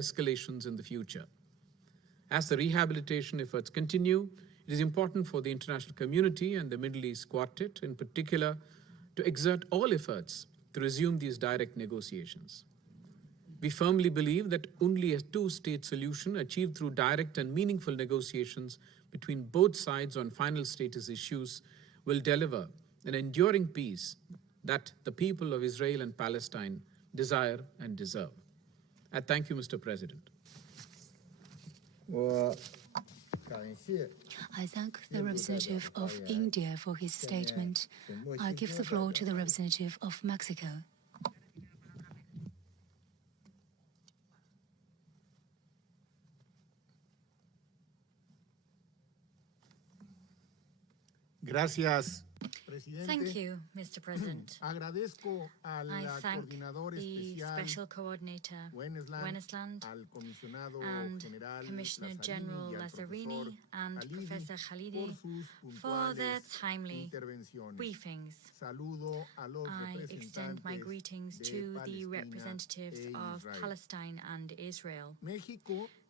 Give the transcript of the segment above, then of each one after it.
escalations in the future. As the rehabilitation efforts continue, it is important for the international community and the Middle East Quartet in particular to exert all efforts to resume these direct negotiations. We firmly believe that only a two-state solution achieved through direct and meaningful negotiations between both sides on final status issues will deliver an enduring peace that the people of Israel and Palestine desire and deserve. I thank you, Mr. President. I thank the representative of India for his statement. I give the floor to the representative of Mexico. Gracias. Thank you, Mr. President. I thank the Special Coordinator, Wennesland, and Commissioner General Lazzarini and Professor Khalidi for their timely briefings. I extend my greetings to the representatives of Palestine and Israel.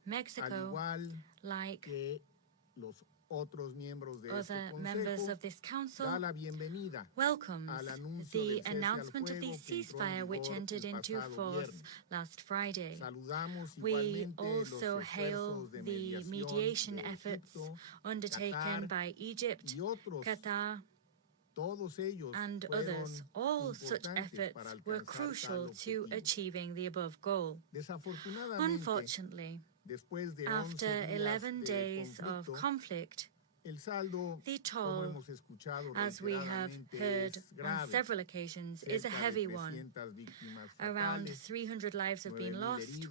Mexico, like other members of this council, welcomes the announcement of the ceasefire which entered into force last Friday. We also hail the mediation efforts undertaken by Egypt, Qatar, and others. All such efforts were crucial to achieving the above goal. Unfortunately, after 11 days of conflict, the toll, as we have heard on several occasions, is a heavy one. Around 300 lives have been lost.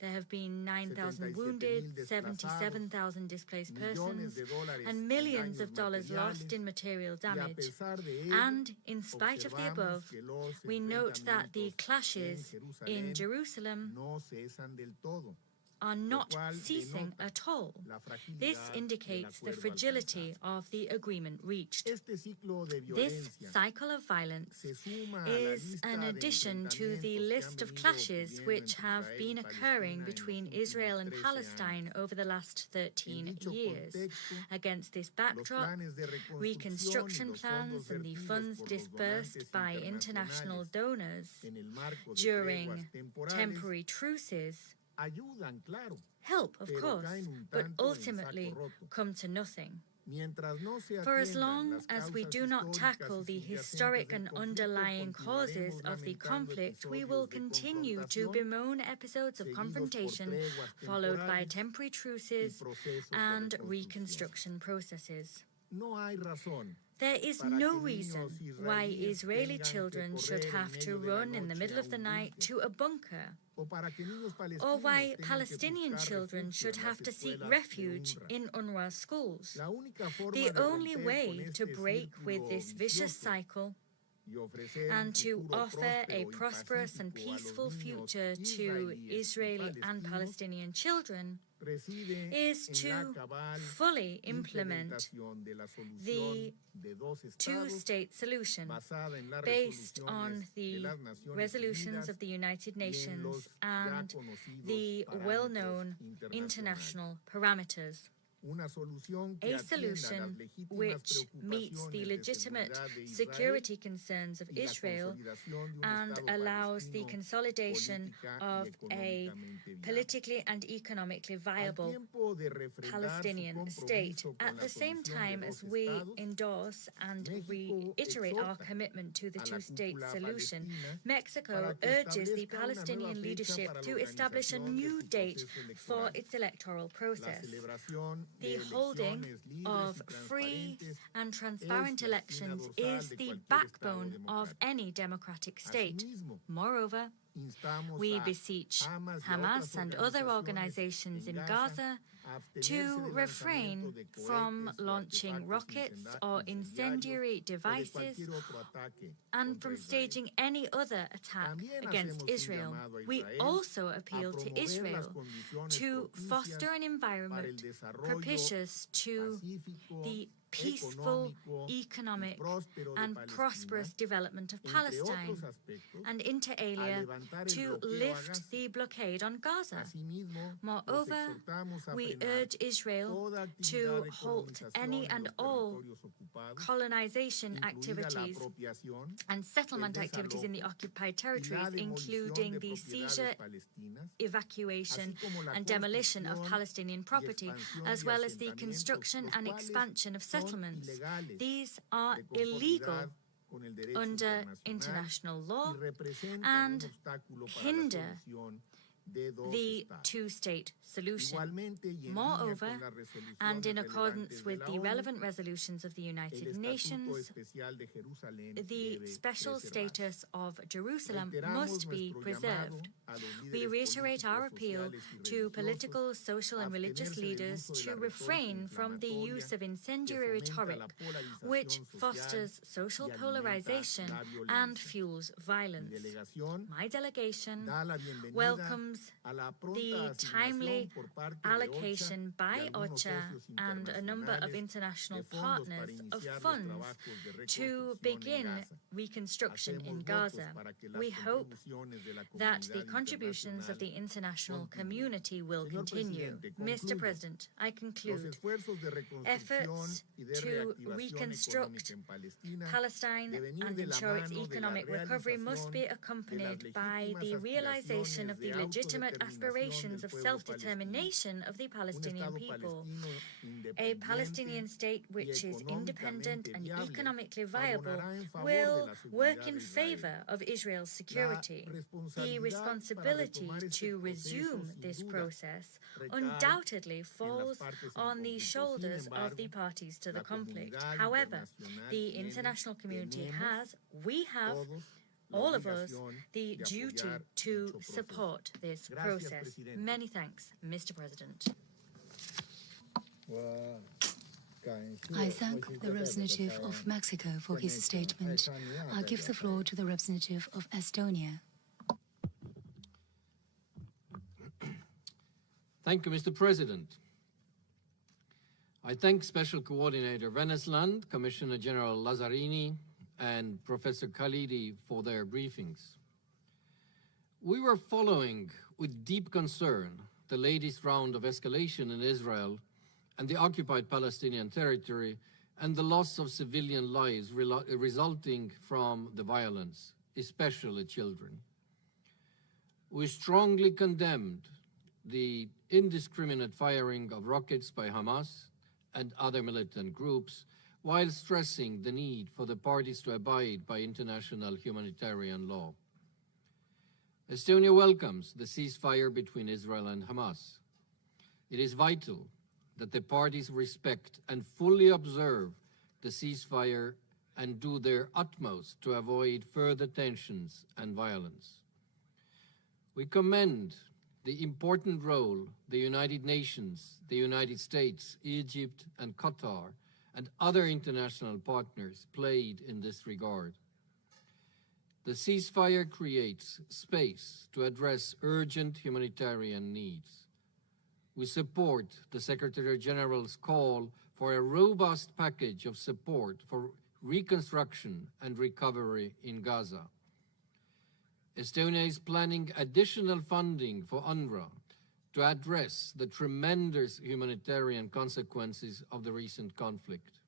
There have been 9,000 wounded, 77,000 displaced persons, and millions of dollars lost in material damage. And in spite of the above, we note that the clashes in Jerusalem are not ceasing at all. This indicates the fragility of the agreement reached. This cycle of violence is an addition to the list of clashes which have been occurring between Israel and Palestine over the last 13 years. Against this backdrop, reconstruction plans and the funds disbursed by international donors during temporary truces help, of course, but ultimately come to nothing. For as long as we do not tackle the historic and underlying causes of the conflict, we will continue to bemoan episodes of confrontation followed by temporary truces and reconstruction processes. There is no reason why Israeli children should have to run in the middle of the night to a bunker, or why Palestinian children should have to seek refuge in UNRWA schools. The only way to break with this vicious cycle and to offer a prosperous and peaceful future to Israeli and Palestinian children is to fully implement the two-state solution based on the resolutions of the United Nations and the well-known international parameters. A solution which meets the legitimate security concerns of Israel and allows the consolidation of a politically and economically viable Palestinian state. At the same time as we endorse and reiterate our commitment to the two-state solution, Mexico urges the Palestinian leadership to establish a new date for its electoral process. The holding of free and transparent elections is the backbone of any democratic state. Moreover, we beseech Hamas and other organizations in Gaza to refrain from launching rockets or incendiary devices and from staging any other attack against Israel. We also appeal to Israel to foster an environment propitious to the peaceful, economic, and prosperous development of Palestine, and inter alia, to lift the blockade on Gaza. Moreover, we urge Israel to halt any and all colonization activities and settlement activities in the occupied territories, including the seizure, evacuation, and demolition of Palestinian property, as well as the construction and expansion of settlements. These are illegal under international law and hinder the two-state solution. Moreover, and in accordance with the relevant resolutions of the United Nations, the special status of Jerusalem must be preserved. We reiterate our appeal to political, social, and religious leaders to refrain from the use of incendiary rhetoric, which fosters social polarization and fuels violence. My delegation welcomes the timely allocation by OCHA and a number of international partners of funds to begin reconstruction in Gaza. We hope that the contributions of the international community will continue. Mr. President, I conclude. Efforts to reconstruct Palestine and ensure its economic recovery must be accompanied by the realization of the legitimate aspirations of self-determination of the Palestinian people. A Palestinian state which is independent and economically viable will work in favor of Israel's security. The responsibility to resume this process undoubtedly falls on the shoulders of the parties to the conflict. However, the international community we have, all of us, the duty to support this process. Many thanks, Mr. President. I thank the representative of Mexico for his statement. I give the floor to the representative of Estonia. Thank you, Mr. President. I thank Special Coordinator Vennesland, Commissioner General Lazzarini, and Professor Khalidi for their briefings. We were following with deep concern the latest round of escalation in Israel and the occupied Palestinian territory and the loss of civilian lives resulting from the violence, especially children. We strongly condemned the indiscriminate firing of rockets by Hamas and other militant groups, while stressing the need for the parties to abide by international humanitarian law. Estonia welcomes the ceasefire between Israel and Hamas. It is vital that the parties respect and fully observe the ceasefire and do their utmost to avoid further tensions and violence. We commend the important role the United Nations, the United States, Egypt, and Qatar and other international partners played in this regard. The ceasefire creates space to address urgent humanitarian needs. We support the Secretary General's call for a robust package of support for reconstruction and recovery in Gaza. Estonia is planning additional funding for UNRWA to address the tremendous humanitarian consequences of the recent conflict.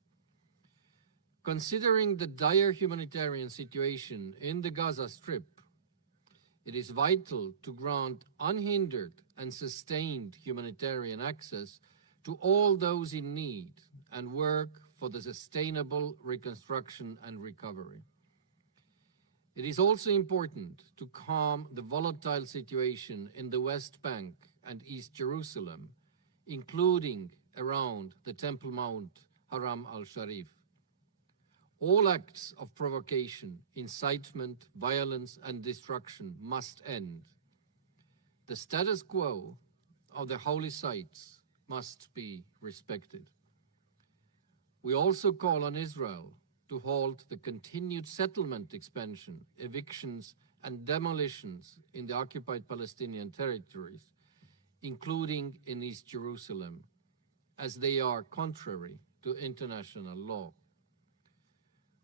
Considering the dire humanitarian situation in the Gaza Strip, it is vital to grant unhindered and sustained humanitarian access to all those in need and work for the sustainable reconstruction and recovery. It is also important to calm the volatile situation in the West Bank and East Jerusalem, including around the Temple Mount Haram al-Sharif. All acts of provocation, incitement, violence, and destruction must end. The status quo of the holy sites must be respected. We also call on Israel to halt the continued settlement expansion, evictions, and demolitions in the occupied Palestinian territories, including in East Jerusalem, as they are contrary to international law.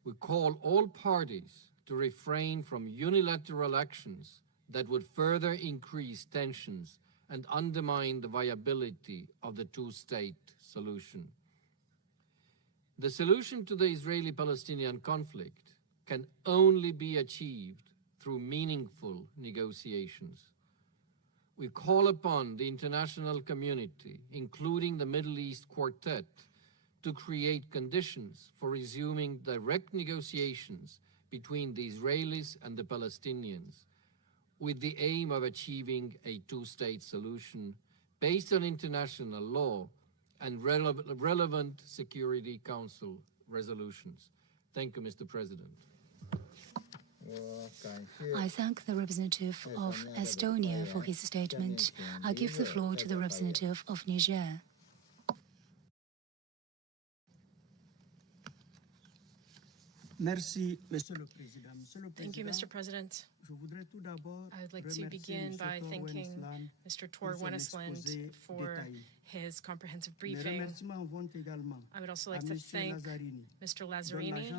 We call all parties to refrain from unilateral actions that would further increase tensions and undermine the viability of the two-state solution. The solution to the Israeli-Palestinian conflict can only be achieved through meaningful negotiations. We call upon the international community, including the Middle East Quartet, to create conditions for resuming direct negotiations between the Israelis and the Palestinians, with the aim of achieving a two-state solution based on international law and relevant Security Council resolutions. Thank you, Mr. President. I thank the representative of Estonia for his statement. I give the floor to the representative of Niger. Thank you, Mr. President. I would like to begin by thanking Mr. Tor Wennesland for his comprehensive briefing. I would also like to thank Mr. Lazzarini,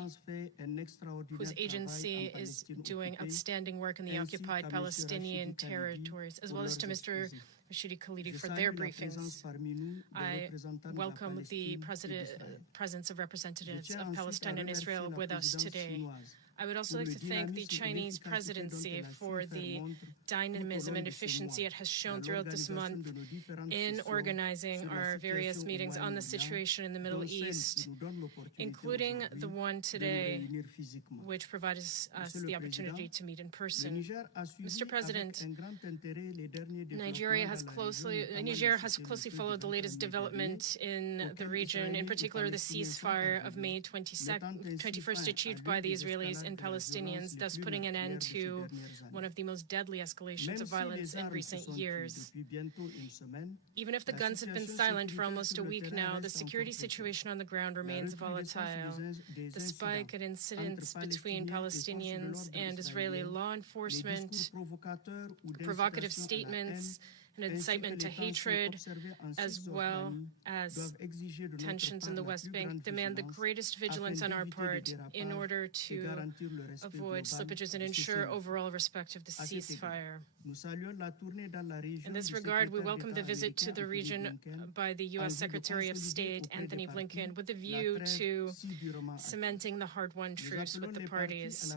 whose agency is doing outstanding work in the occupied Palestinian territories, as well as to Mr. Rashidi Khalidi for their briefings. I welcome the presence of representatives of Palestine and Israel with us today. I would also like to thank the Chinese presidency for the dynamism and efficiency it has shown throughout this month in organizing our various meetings on the situation in the Middle East, including the one today, which provides us the opportunity to meet in person. Mr. President, Niger has closely followed the latest development in the region, in particular the ceasefire of May 21st achieved by the Israelis and Palestinians, thus putting an end to one of the most deadly escalations of violence in recent years. Even if the guns have been silent for almost a week now, the security situation on the ground remains volatile. The spike in incidents between Palestinians and Israeli law enforcement, provocative statements, and incitement to hatred, as well as tensions in the West Bank, demand the greatest vigilance on our part in order to avoid slippages and ensure overall respect of the ceasefire. In this regard, we welcome the visit to the region by the U.S. Secretary of State, Anthony Blinken, with a view to cementing the hard-won truce with the parties.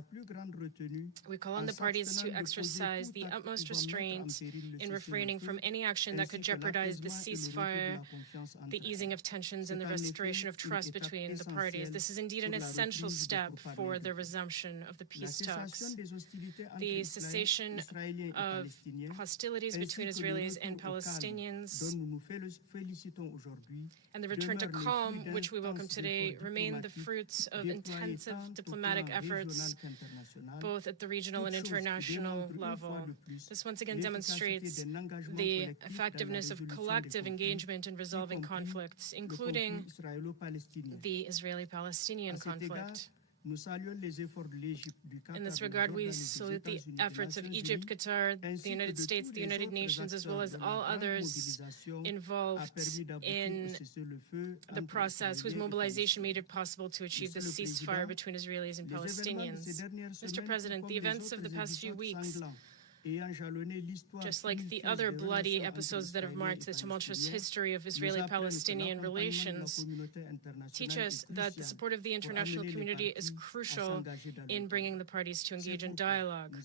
We call on the parties to exercise the utmost restraint in refraining from any action that could jeopardize the ceasefire, the easing of tensions, and the restoration of trust between the parties. This is indeed an essential step for the resumption of the peace talks. The cessation of hostilities between Israelis and Palestinians and the return to calm, which we welcome today, remain the fruits of intensive diplomatic efforts, both at the regional and international level. This once again demonstrates the effectiveness of collective engagement in resolving conflicts, including the Israeli-Palestinian conflict. In this regard, we salute the efforts of Egypt, Qatar, the United States, the United Nations, as well as all others involved in the process, whose mobilization made it possible to achieve the ceasefire between Israelis and Palestinians. Mr. President, the events of the past few weeks, just like the other bloody episodes that have marked the tumultuous history of Israeli-Palestinian relations, teach us that the support of the international community is crucial in bringing the parties to engage in dialogue.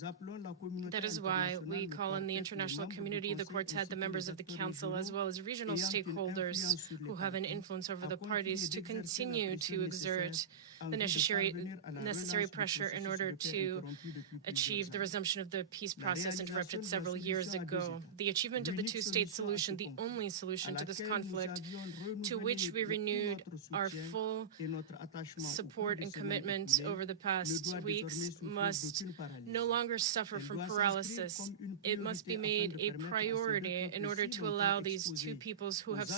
That is why we call on the international community, the Quartet, the members of the Council, as well as regional stakeholders who have an influence over the parties, to continue to exert the necessary pressure in order to achieve the resumption of the peace process interrupted several years ago. The achievement of the two-state solution, the only solution to this conflict, to which we renewed our full support and commitment over the past weeks, must no longer suffer from paralysis. It must be made a priority in order to allow these two peoples who have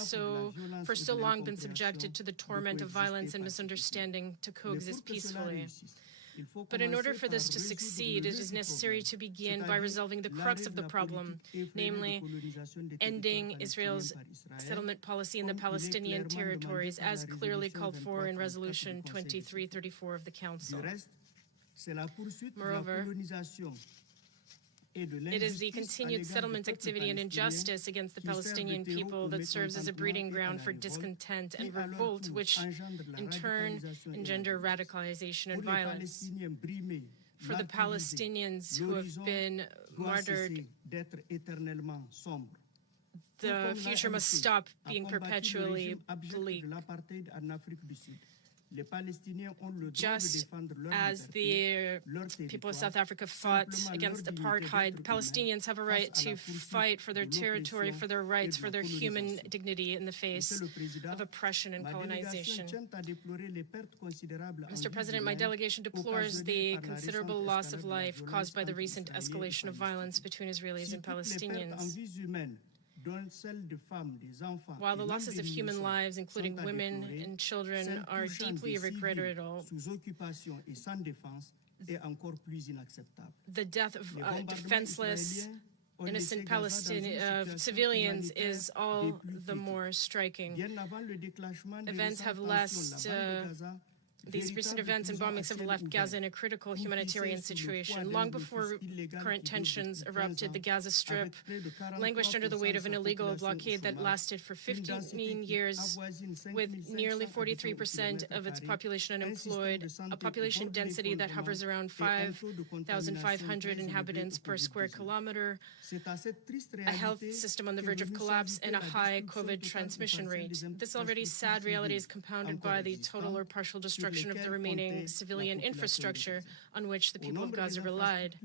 for so long been subjected to the torment of violence and misunderstanding to coexist peacefully. But in order for this to succeed, it is necessary to begin by resolving the crux of the problem, namely ending Israel's settlement policy in the Palestinian territories, as clearly called for in Resolution 2334 of the Council. Moreover, it is the continued settlement activity and injustice against the Palestinian people that serves as a breeding ground for discontent and revolt, which in turn engender radicalization and violence. For the Palestinians who have been martyred, the future must stop being perpetually bleak. Just as the people of South Africa fought against apartheid, the Palestinians have a right to fight for their territory, for their rights, for their human dignity in the face of oppression and colonization. Mr. President, my delegation deplores the considerable loss of life caused by the recent escalation of violence between Israelis and Palestinians. While the losses of human lives, including women and children, are deeply regrettable, the death of defenseless, innocent Palestinian civilians is all the more striking. These recent events and bombings have left Gaza in a critical humanitarian situation. Long before current tensions erupted, the Gaza Strip languished under the weight of an illegal blockade that lasted for 15 years, with nearly 43% of its population unemployed, a population density that hovers around 5,500 inhabitants per square kilometer, a health system on the verge of collapse, and a high COVID transmission rate. This already sad reality is compounded by the total or partial destruction of the remaining civilian infrastructure on which the people of Gaza relied.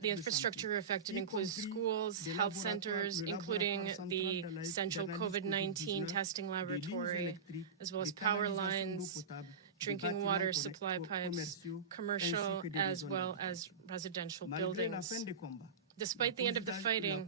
The infrastructure affected includes schools, health centers, including the central COVID-19 testing laboratory, as well as power lines, drinking water supply pipes, commercial as well as residential buildings. Despite the end of the fighting,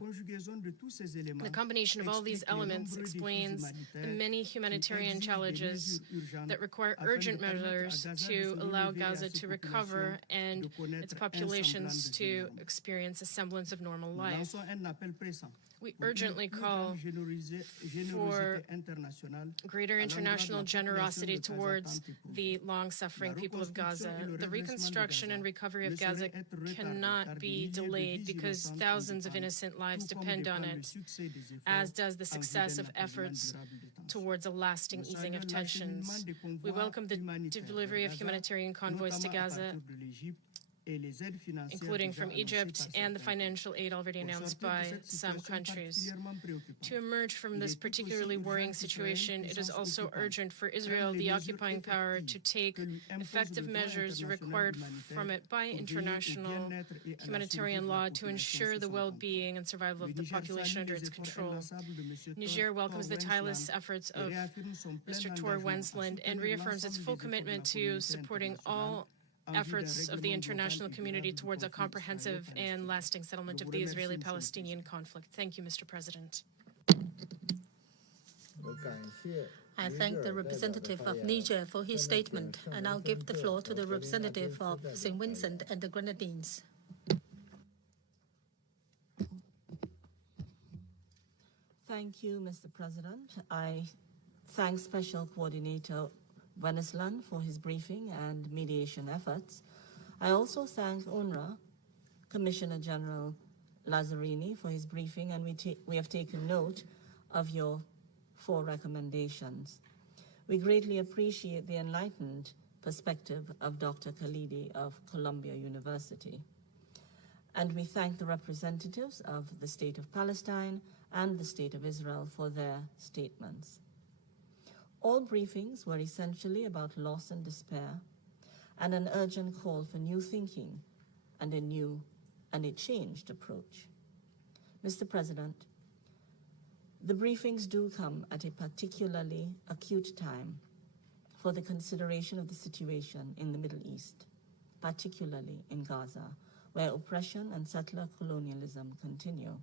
the combination of all these elements explains the many humanitarian challenges that require urgent measures to allow Gaza to recover and its populations to experience a semblance of normal life. We urgently call for greater international generosity towards the long-suffering people of Gaza. The reconstruction and recovery of Gaza cannot be delayed because thousands of innocent lives depend on it, as does the success of efforts towards a lasting easing of tensions. We welcome the delivery of humanitarian convoys to Gaza, including from Egypt, and the financial aid already announced by some countries. To emerge from this particularly worrying situation, it is also urgent for Israel, the occupying power, to take effective measures required from it by international humanitarian law to ensure the well-being and survival of the population under its control. Niger welcomes the tireless efforts of Mr. Tor Wensland and reaffirms its full commitment to supporting all efforts of the international community towards a comprehensive and lasting settlement of the Israeli-Palestinian conflict. Thank you, Mr. President. I thank the representative of Niger for his statement, and I'll give the floor to the representative of St. Vincent and the Grenadines. Thank you, Mr. President. I thank Special Coordinator Venezuelan for his briefing and mediation efforts. I also thank UNRWA, Commissioner General Lazzarini, for his briefing, and we have taken note of your 4 recommendations. We greatly appreciate the enlightened perspective of Dr. Khalidi of Columbia University. And we thank the representatives of the State of Palestine and the State of Israel for their statements. All briefings were essentially about loss and despair, and an urgent call for new thinking and a changed approach. Mr. President, the briefings do come at a particularly acute time for the consideration of the situation in the Middle East, particularly in Gaza, where oppression and settler colonialism continue.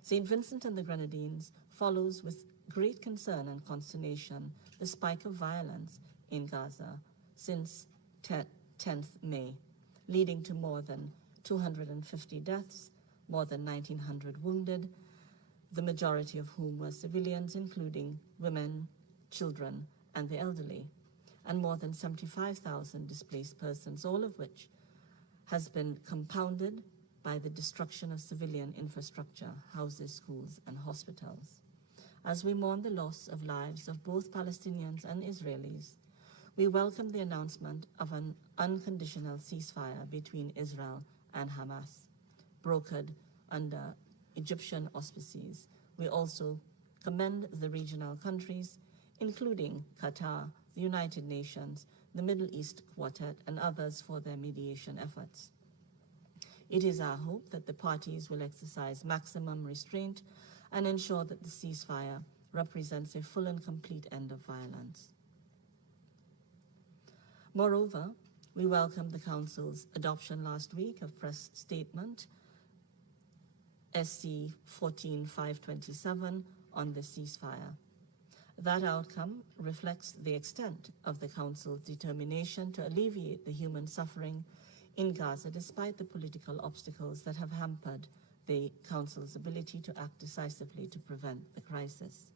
St. Vincent and the Grenadines follows with great concern and consternation the spike of violence in Gaza since 10th May, leading to more than 250 deaths, more than 1,900 wounded, the majority of whom were civilians, including women, children, and the elderly, and more than 75,000 displaced persons, all of which has been compounded by the destruction of civilian infrastructure, houses, schools, and hospitals. As we mourn the loss of lives of both Palestinians and Israelis, we welcome the announcement of an unconditional ceasefire between Israel and Hamas, brokered under Egyptian auspices. We also commend the regional countries, including Qatar, the United Nations, the Middle East Quartet, and others for their mediation efforts. It is our hope that the parties will exercise maximum restraint and ensure that the ceasefire represents a full and complete end of violence. Moreover, we welcome the Council's adoption last week of Press Statement SC 14527 on the ceasefire. That outcome reflects the extent of the Council's determination to alleviate the human suffering in Gaza, despite the political obstacles that have hampered the Council's ability to act decisively to prevent the crisis.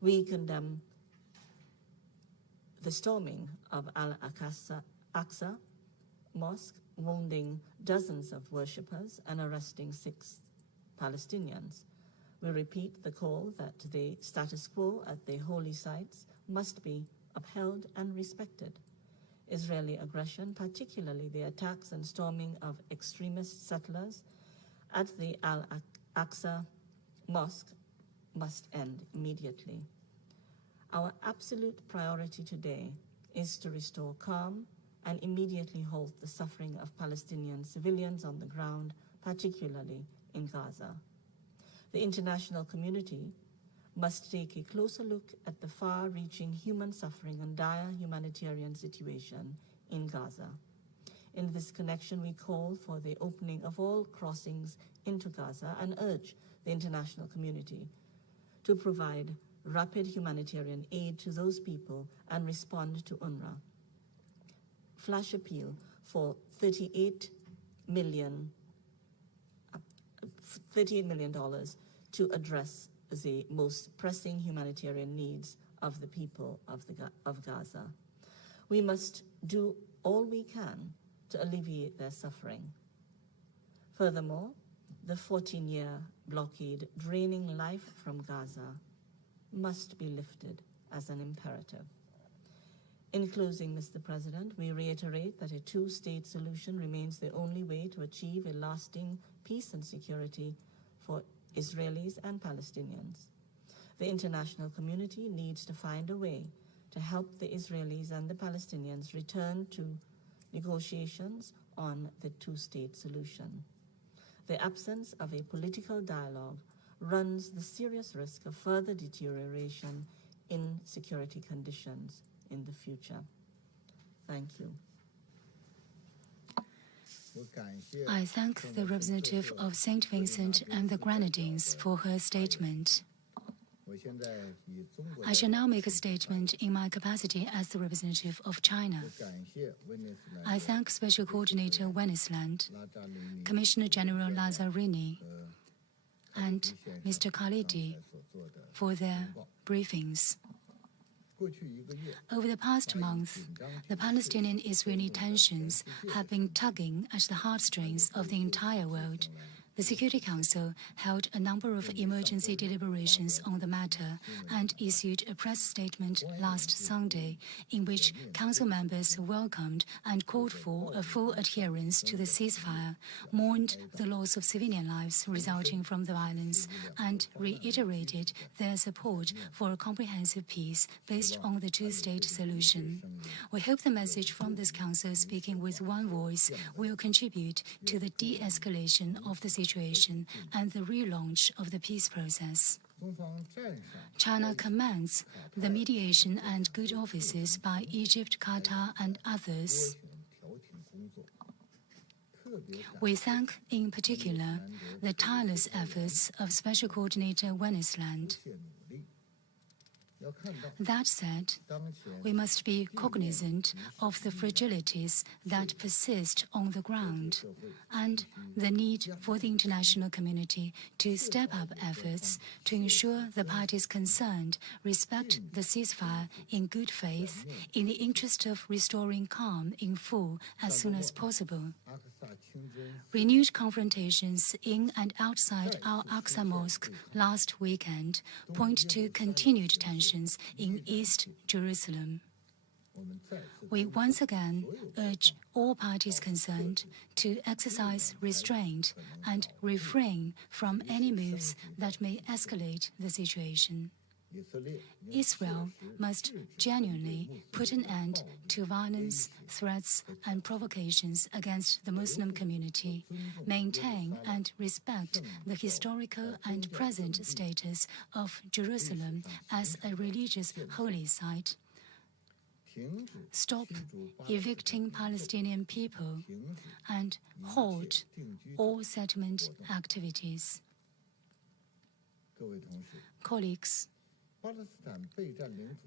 We condemn the storming of Al-Aqsa Mosque, wounding dozens of worshippers and arresting 6 Palestinians. We repeat the call that the status quo at the holy sites must be upheld and respected. Israeli aggression, particularly the attacks and storming of extremist settlers at the Al-Aqsa Mosque, must end immediately. Our absolute priority today is to restore calm and immediately halt the suffering of Palestinian civilians on the ground, particularly in Gaza. The international community must take a closer look at the far-reaching human suffering and dire humanitarian situation in Gaza. In this connection, we call for the opening of all crossings into Gaza and urge the international community to provide rapid humanitarian aid to those people and respond to UNRWA. Flash appeal for $38 million to address the most pressing humanitarian needs of the people of Gaza. We must do all we can to alleviate their suffering. Furthermore, the 14-year blockade draining life from Gaza must be lifted as an imperative. In closing, Mr. President, we reiterate that a two-state solution remains the only way to achieve a lasting peace and security for Israelis and Palestinians. The international community needs to find a way to help the Israelis and the Palestinians return to negotiations on the two-state solution. The absence of a political dialogue runs the serious risk of further deterioration in security conditions in the future. Thank you. I thank the representative of St. Vincent and the Grenadines for her statement. I shall now make a statement in my capacity as the representative of China. I thank Special Coordinator Wennesland, Commissioner General Lazzarini, and Mr. Khalidi for their briefings. Over the past month, the Palestinian-Israeli tensions have been tugging at the heartstrings of the entire world. The Security Council held a number of emergency deliberations on the matter and issued a press statement last Sunday in which Council members welcomed and called for a full adherence to the ceasefire, mourned the loss of civilian lives resulting from the violence, and reiterated their support for a comprehensive peace based on the two-state solution. We hope the message from this Council speaking with one voice will contribute to the de-escalation of the situation and the relaunch of the peace process. China commends the mediation and good offices by Egypt, Qatar, and others. We thank, in particular, the tireless efforts of Special Coordinator Wennesland. That said, we must be cognizant of the fragilities that persist on the ground and the need for the international community to step up efforts to ensure the parties concerned respect the ceasefire in good faith in the interest of restoring calm in full as soon as possible. Renewed confrontations in and outside Al-Aqsa Mosque last weekend point to continued tensions in East Jerusalem. We once again urge all parties concerned to exercise restraint and refrain from any moves that may escalate the situation. Israel must genuinely put an end to violence, threats, and provocations against the Muslim community, maintain and respect the historical and present status of Jerusalem as a religious holy site, stop evicting Palestinian people, and halt all settlement activities. Colleagues,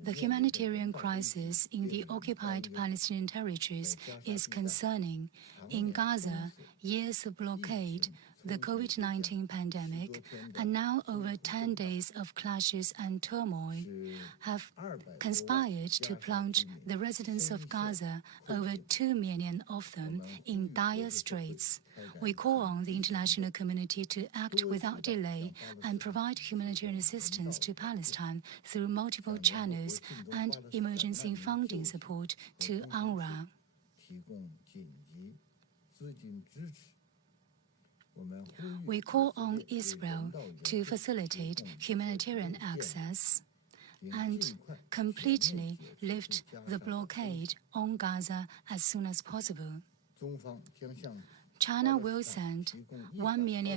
the humanitarian crisis in the occupied Palestinian territories is concerning. In Gaza, years of blockade, the COVID-19 pandemic, and now over 10 days of clashes and turmoil have conspired to plunge the residents of Gaza, over 2 million of them, in dire straits. We call on the international community to act without delay and provide humanitarian assistance to Palestine through multiple channels and emergency funding support to UNRWA. We call on Israel to facilitate humanitarian access and completely lift the blockade on Gaza as soon as possible. China will send $1 million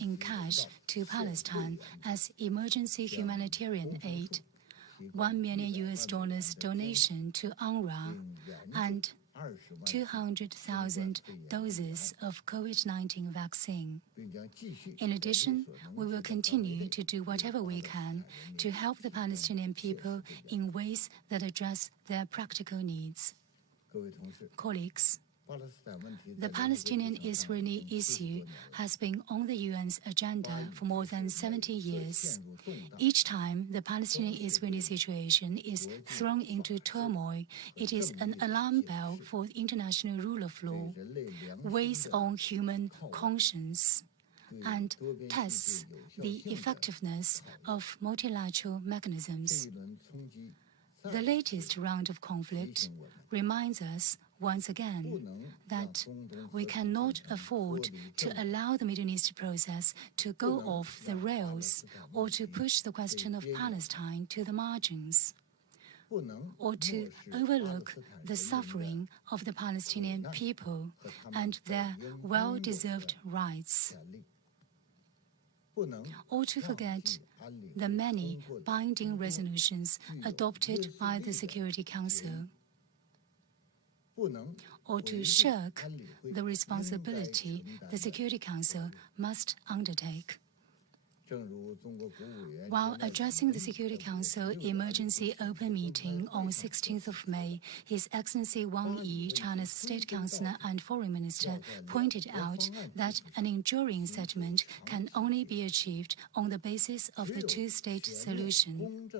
in cash to Palestine as emergency humanitarian aid, $1 million donation to UNRWA, and 200,000 doses of COVID-19 vaccine. In addition, we will continue to do whatever we can to help the Palestinian people in ways that address their practical needs. Colleagues, the Palestinian-Israeli issue has been on the UN's agenda for more than 70 years. Each time the Palestinian-Israeli situation is thrown into turmoil, it is an alarm bell for international rule of law, weighs on human conscience, and tests the effectiveness of multilateral mechanisms. The latest round of conflict reminds us once again that we cannot afford to allow the Middle East process to go off the rails or to push the question of Palestine to the margins, or to overlook the suffering of the Palestinian people and their well-deserved rights, or to forget the many binding resolutions adopted by the Security Council, or to shirk the responsibility the Security Council must undertake. While addressing the Security Council emergency open meeting on 16th of May, His Excellency Wang Yi, China's State Councillor and Foreign Minister, pointed out that an enduring settlement can only be achieved on the basis of the two-state solution.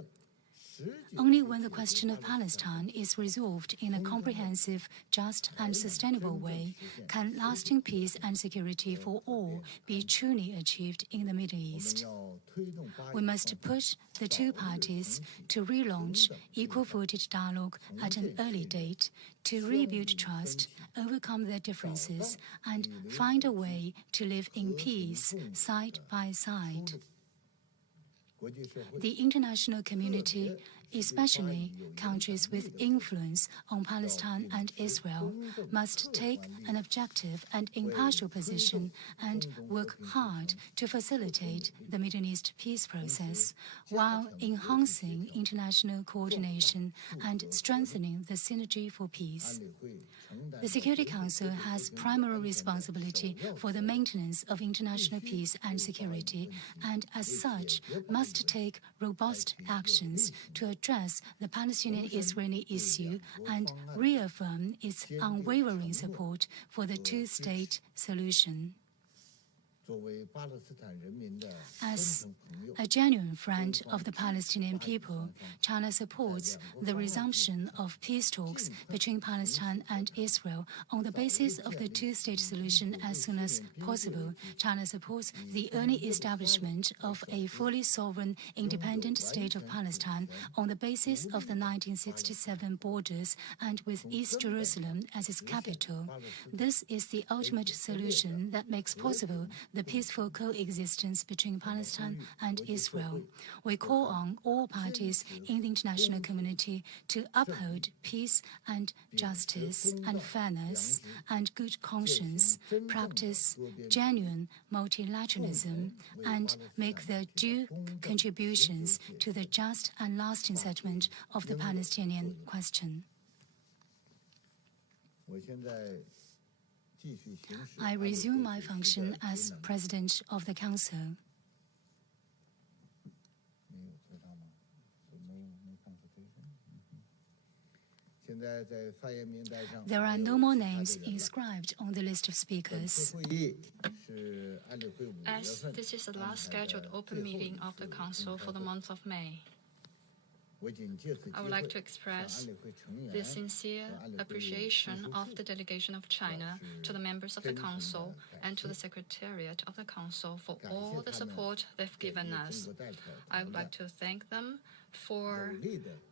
Only when the question of Palestine is resolved in a comprehensive, just, and sustainable way can lasting peace and security for all be truly achieved in the Middle East. We must push the two parties to relaunch equal-footed dialogue at an early date, to rebuild trust, overcome their differences, and find a way to live in peace side by side. The international community especially countries with influence on Palestine and Israel, must take an objective and impartial position and work hard to facilitate the Middle East peace process, while enhancing international coordination and strengthening the synergy for peace. The Security Council has primary responsibility for the maintenance of international peace and security, and as such must take robust actions to address the Palestinian-Israeli issue and reaffirm its unwavering support for the two-state solution. As a genuine friend of the Palestinian people, China supports the resumption of peace talks between Palestine and Israel on the basis of the two-state solution as soon as possible. China supports the early establishment of a fully sovereign, independent state of Palestine on the basis of the 1967 borders and with East Jerusalem as its capital. This is the ultimate solution that makes possible the peaceful coexistence between Palestine and Israel. We call on all parties in the international community to uphold peace and justice and fairness and good conscience, practice genuine multilateralism, and make their due contributions to the just and lasting settlement of the Palestinian question. I resume my function as President of the Council. There are no more names inscribed on the list of speakers. As this is the last scheduled open meeting of the Council for the month of May, I would like to express the sincere appreciation of the delegation of China to the members of the Council and to the Secretariat of the Council for all the support they've given us. I would like to thank them for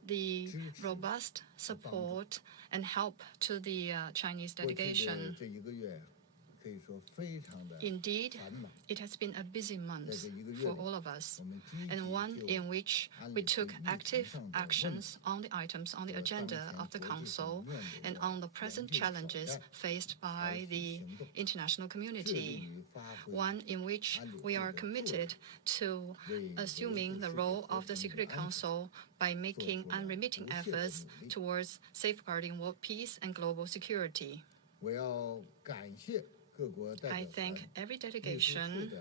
the robust support and help to the Chinese delegation. Indeed, it has been a busy month for all of us, and one in which we took active actions on the items on the agenda of the Council and on the present challenges faced by the international community. One in which we are committed to assuming the role of the Security Council by making unremitting efforts towards safeguarding world peace and global security. I thank every delegation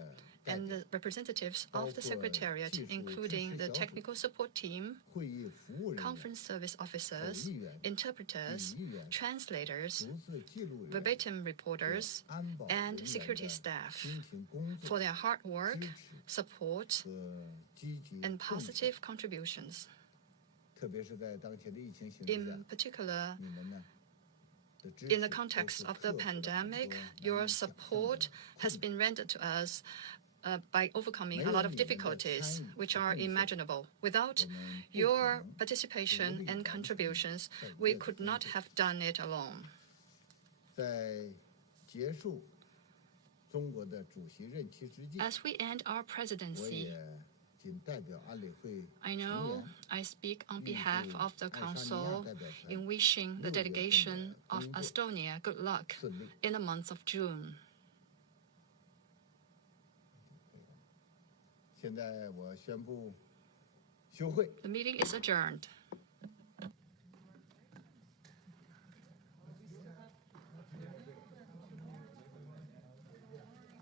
and the representatives of the Secretariat, including the technical support team, conference service officers, interpreters, translators, verbatim reporters, and security staff for their hard work, support, and positive contributions. In particular, in the context of the pandemic, your support has been rendered to us by overcoming a lot of difficulties which are imaginable. Without your participation and contributions, we could not have done it alone. As we end our presidency, I know I speak on behalf of the Council in wishing the delegation of Estonia good luck in the month of June. The meeting is adjourned.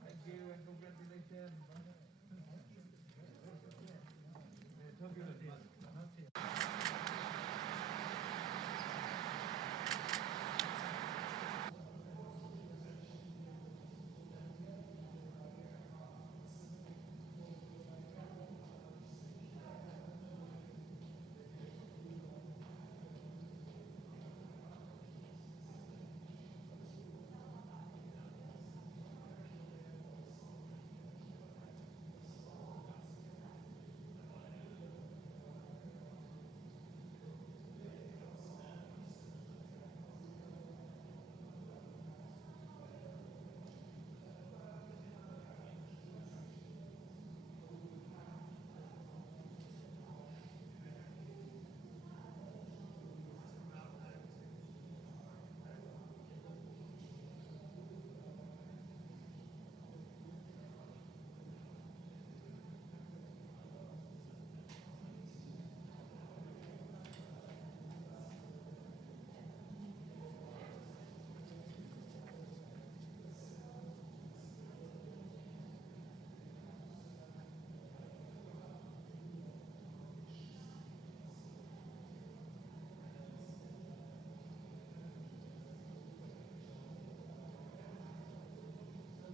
Thank you and congratulations.